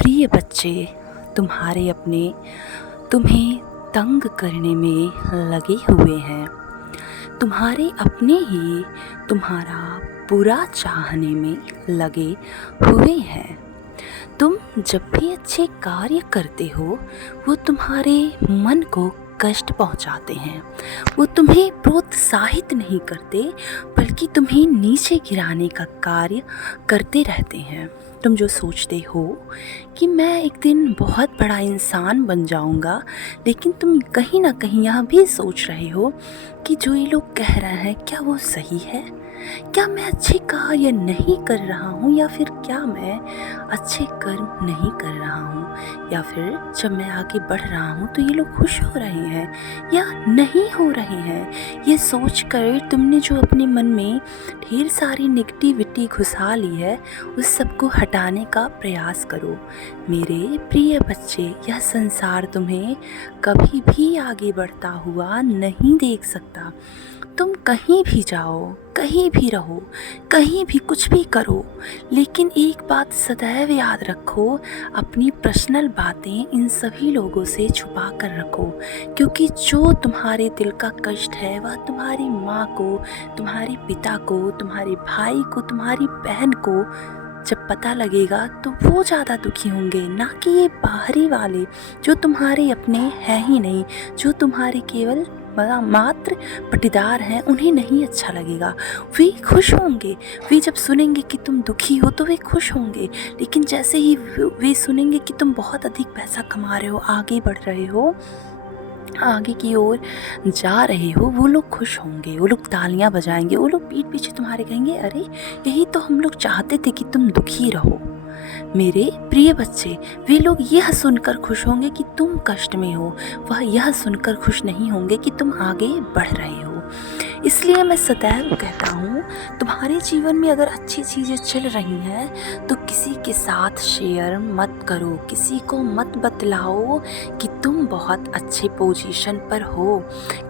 प्रिय बच्चे, तुम्हारे अपने तुम्हें तंग करने में लगे हुए हैं। तुम्हारे अपने ही तुम्हारा बुरा चाहने में लगे हुए हैं। तुम जब भी अच्छे कार्य करते हो वो तुम्हारे मन को कष्ट पहुंचाते हैं। वो तुम्हें प्रोत्साहित नहीं करते बल्कि तुम्हें नीचे गिराने का कार्य करते रहते हैं। तुम जो सोचते हो कि मैं एक दिन बहुत बड़ा इंसान बन जाऊंगा, लेकिन तुम कहीं ना कहीं यह भी सोच रहे हो कि जो ये लोग कह रहे हैं क्या वो सही है? क्या मैं अच्छे कार्य नहीं कर रहा हूँ, या फिर क्या मैं अच्छे कर्म नहीं कर रहा हूँ, या फिर जब मैं आगे बढ़ रहा हूँ तो ये लोग खुश हो रहे हैं या नहीं हो रहे हैं? ये सोचकर तुमने जो अपने मन में ढेर सारी नेगेटिविटी घुसा ली है, उस सबको हटाने का प्रयास करो। मेरे प्रिय बच्चे, यह संसार तुम्हें कभी भी आगे बढ़ता हुआ नहीं देख सकता। तुम कहीं भी जाओ, कहीं भी रहो, कहीं भी कुछ भी करो, लेकिन एक बात सदैव याद रखो, अपनी पर्सनल बातें इन सभी लोगों से छुपा कर रखो। क्योंकि जो तुम्हारे दिल का कष्ट है वह तुम्हारी माँ को, तुम्हारे पिता को, तुम्हारे भाई को, तुम्हारी बहन को जब पता लगेगा तो वो ज़्यादा दुखी होंगे, ना कि ये बाहरी वाले जो तुम्हारे अपने हैं ही नहीं, जो तुम्हारे केवल मात्र पटीदार हैं। उन्हें नहीं अच्छा लगेगा। वे खुश होंगे, वे जब सुनेंगे कि तुम दुखी हो तो वे खुश होंगे, लेकिन जैसे ही वे सुनेंगे कि तुम बहुत अधिक पैसा कमा रहे हो, आगे बढ़ रहे हो, आगे की ओर जा रहे हो, वो लोग खुश होंगे, वो लोग तालियां बजाएंगे, वो लोग पीठ पीछे तुम्हारे कहेंगे अरे यही तो हम लोग चाहते थे कि तुम दुखी रहो। मेरे प्रिय बच्चे, वे लोग यह सुनकर खुश होंगे कि तुम कष्ट में हो, वह यह सुनकर खुश नहीं होंगे कि तुम आगे बढ़ रहे हो। इसलिए मैं सदैव कहता हूँ, तुम्हारे जीवन में अगर अच्छी चीज़ें चल रही हैं तो किसी के साथ शेयर मत करो, किसी को मत बतलाओ कि तुम बहुत अच्छे पोजीशन पर हो,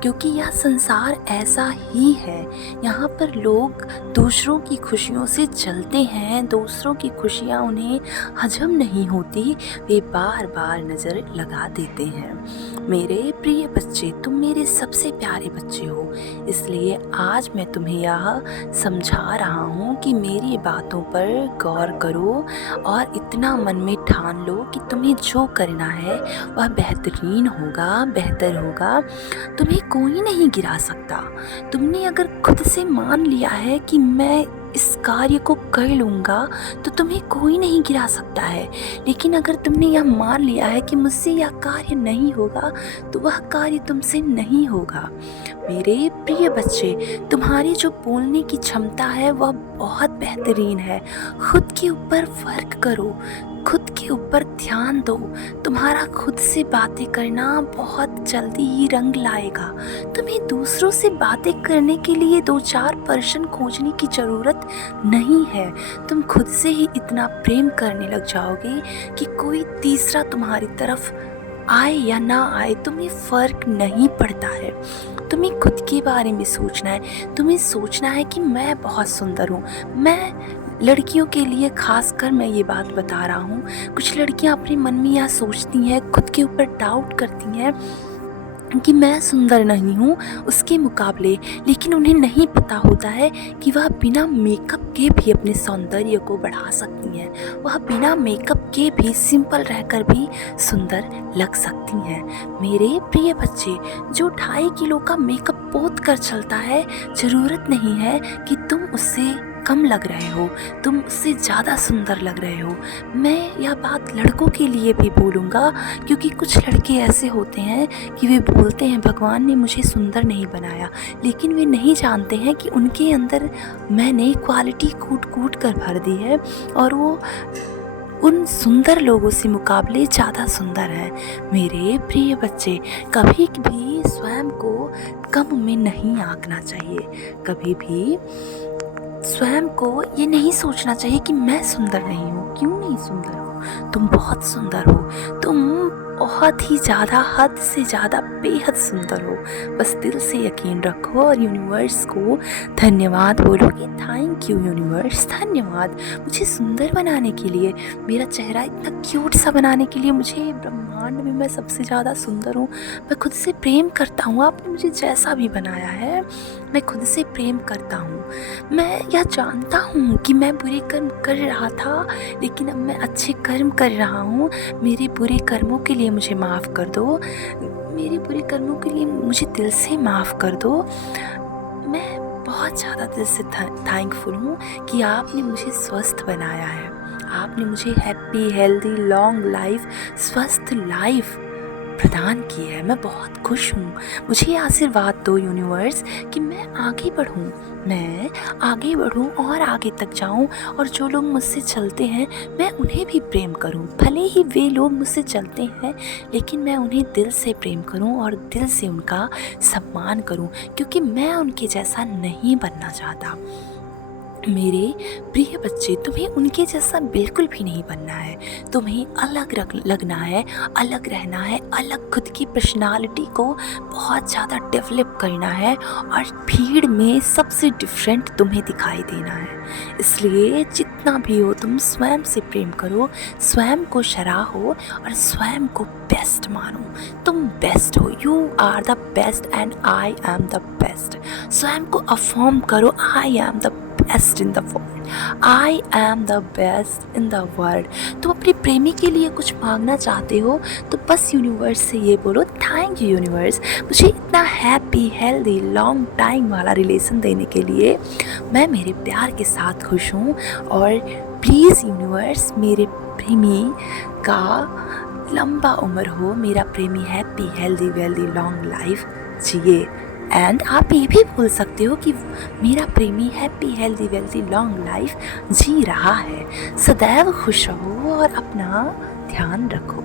क्योंकि यह संसार ऐसा ही है। यहाँ पर लोग दूसरों की खुशियों से जलते हैं, दूसरों की खुशियाँ उन्हें हजम नहीं होती, वे बार बार नज़र लगा देते हैं। मेरे प्रिय बच्चे, तुम मेरे सबसे प्यारे बच्चे हो, इसलिए आज मैं तुम्हें यह समझा रहा हूँ कि मेरी बातों पर गौर करो और इतना मन में ठान लो कि तुम्हें जो करना है वह बेहतरीन होगा, बेहतर होगा। तुम्हें कोई नहीं गिरा सकता। तुमने अगर खुद से मान लिया है कि मैं इस कार्य को कर लूँगा तो तुम्हें कोई नहीं गिरा सकता है, लेकिन अगर तुमने यह मान लिया है कि मुझसे यह कार्य नहीं होगा तो वह कार्य तुमसे नहीं होगा। मेरे प्रिय बच्चे, तुम्हारी जो बोलने की क्षमता है वह बहुत बेहतरीन है। खुद के ऊपर वर्क करो, खुद के ऊपर ध्यान दो। तुम्हारा खुद से बातें करना बहुत जल्दी ही रंग लाएगा। तुम्हें दूसरों से बातें करने के लिए 2-4 पर्सन खोजने की ज़रूरत नहीं है। तुम खुद से ही इतना प्रेम करने लग जाओगे कि कोई तीसरा तुम्हारी तरफ आए या ना आए तुम्हें फ़र्क नहीं पड़ता है। तुम्हें खुद के बारे में सोचना है, तुम्हें सोचना है कि मैं बहुत सुंदर हूँ। मैं लड़कियों के लिए खासकर मैं ये बात बता रहा हूँ, कुछ लड़कियाँ अपने मन में यह सोचती हैं, खुद के ऊपर डाउट करती हैं कि मैं सुंदर नहीं हूँ उसके मुकाबले, लेकिन उन्हें नहीं पता होता है कि वह बिना मेकअप के भी अपने सौंदर्य को बढ़ा सकती हैं। वह बिना मेकअप के भी सिंपल रहकर भी सुंदर लग सकती हैं। मेरे प्रिय बच्चे, जो 2.5 किलो का मेकअप पोत कर चलता है, ज़रूरत नहीं है कि तुम उससे कम लग रहे हो, तुम उससे ज़्यादा सुंदर लग रहे हो। मैं यह बात लड़कों के लिए भी बोलूँगा, क्योंकि कुछ लड़के ऐसे होते हैं कि वे बोलते हैं भगवान ने मुझे सुंदर नहीं बनाया, लेकिन वे नहीं जानते हैं कि उनके अंदर मैंने क्वालिटी कूट कूट कर भर दी है और वो उन सुंदर लोगों से मुकाबले ज़्यादा सुंदर है। मेरे प्रिय बच्चे, कभी भी स्वयं को कम में नहीं आंकना चाहिए। कभी भी स्वयं को ये नहीं सोचना चाहिए कि मैं सुंदर नहीं हूँ। क्यों नहीं सुंदर हो? तुम बहुत सुंदर हो। तुम बहुत ही ज़्यादा, हद से ज़्यादा, बेहद सुंदर हो। बस दिल से यकीन रखो और यूनिवर्स को धन्यवाद बोलो कि थैंक यू यूनिवर्स, धन्यवाद मुझे सुंदर बनाने के लिए, मेरा चेहरा इतना क्यूट सा बनाने के लिए। मुझे ब्रह्मांड में मैं सबसे ज़्यादा सुंदर हूँ। मैं खुद से प्रेम करता हूँ। आपने मुझे जैसा भी बनाया है, मैं खुद से प्रेम करता हूँ। मैं यह जानता हूँ कि मैं बुरे कर्म कर रहा था, लेकिन अब मैं अच्छे कर्म कर रहा हूँ। मेरे बुरे कर्मों के लिए मुझे माफ़ कर दो। मेरे बुरे कर्मों के लिए मुझे दिल से माफ़ कर दो। मैं बहुत ज़्यादा दिल से थैंकफुल हूँ कि आपने मुझे स्वस्थ बनाया है। आपने मुझे हैप्पी, हेल्दी, लॉन्ग लाइफ, स्वस्थ लाइफ प्रदान की है। मैं बहुत खुश हूँ। मुझे आशीर्वाद दो यूनिवर्स कि मैं आगे बढ़ूँ और आगे तक जाऊँ, और जो लोग मुझसे चलते हैं मैं उन्हें भी प्रेम करूँ। भले ही वे लोग मुझसे चलते हैं, लेकिन मैं उन्हें दिल से प्रेम करूँ और दिल से उनका सम्मान करूँ, क्योंकि मैं उनके जैसा नहीं बनना चाहता। मेरे प्रिय बच्चे, तुम्हें उनके जैसा बिल्कुल भी नहीं बनना है। तुम्हें अलग लगना है, अलग रहना है, अलग खुद की पर्सनालिटी को बहुत ज़्यादा डेवलप करना है, और भीड़ में सबसे डिफरेंट तुम्हें दिखाई देना है। इसलिए जितना भी हो तुम स्वयं से प्रेम करो, स्वयं को सराहो और स्वयं को बेस्ट मानो। तुम बेस्ट हो, you are the best and I am the best. स्वयं को अफर्म करो, I am the best in the world, I am the best in the world. तुम अपने प्रेमी के लिए कुछ मांगना चाहते हो तो बस यूनिवर्स से ये बोलो, थैंक यू यूनिवर्स, मुझे इतना हैप्पी, हेल्दी, लॉन्ग टाइम वाला रिलेशन देने के लिए। मैं मेरे प्यार के साथ खुश हूँ, और प्लीज़ यूनिवर्स मेरे प्रेमी का लंबा उम्र हो, मेरा प्रेमी happy, healthy, wealthy, long life जिए। एंड आप ये भी बोल सकते हो कि मेरा प्रेमी happy, healthy, wealthy, long life जी रहा है। सदैव खुश रहो और अपना ध्यान रखो।